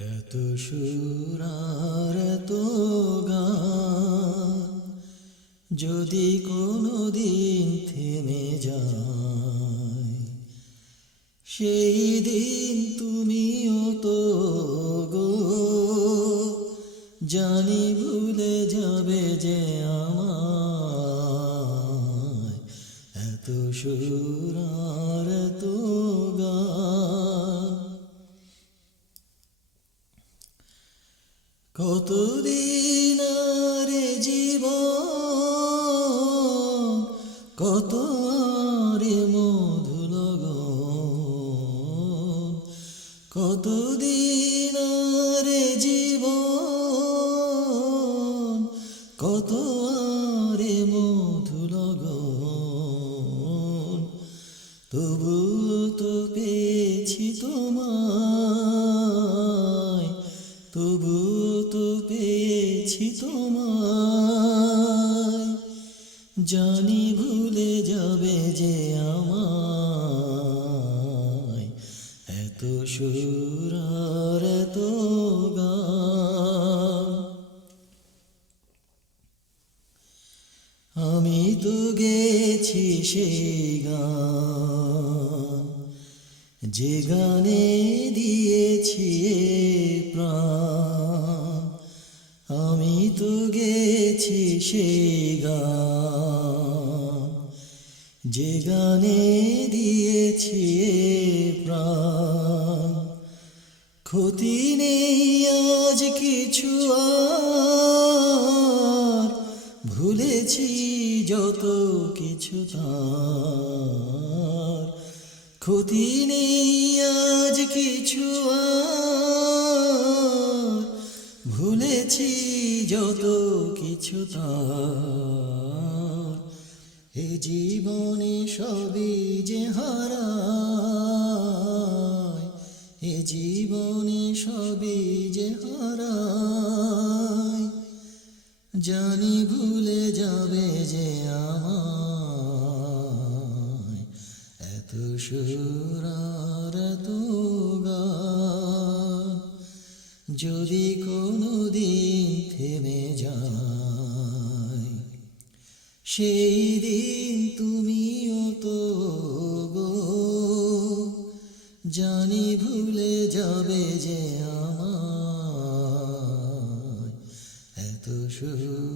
এত সুর আর এত গান যদি কোনো দিন থেমে যায়, সেই দিন তুমিও তো গো জানি ভুলে যাবে যে আমায়। এত সুর আর এত গান কতদিন আর জীবন, কত আর মধু লগন, কতদিন আর জীবন, কত আর মধু লগন। তবু তো পেয়েছি তোমায়, তবু তো পেয়েছি তোমায়, জানি ভুলে যাবে যে আমায়। এত সুর আর এত গান আমি তো গেছি সেই গান, যে গানে দিয়েছি প্রাণ। আমি তো গেছি সেই গান, যে গানে দিয়েছি প্রাণ। ক্ষতি নেই আজ কিছু আর, ভুলেছি যত কিছু তার। ক্ষতি নেই আজ কিছু আর, ভুলেছি যত কিছু তার। এ জীবনে সবই যে হারায়, এ জীবনে সবই যে হারায়, জানি ভুলে যাবে যে আমায়। এত সুর আর এত গান যদি কোনো দিন থেমে যায়, সেই দিন তুমিও তো গো জানি ভুলে যাবে যে আমায়। এত সুর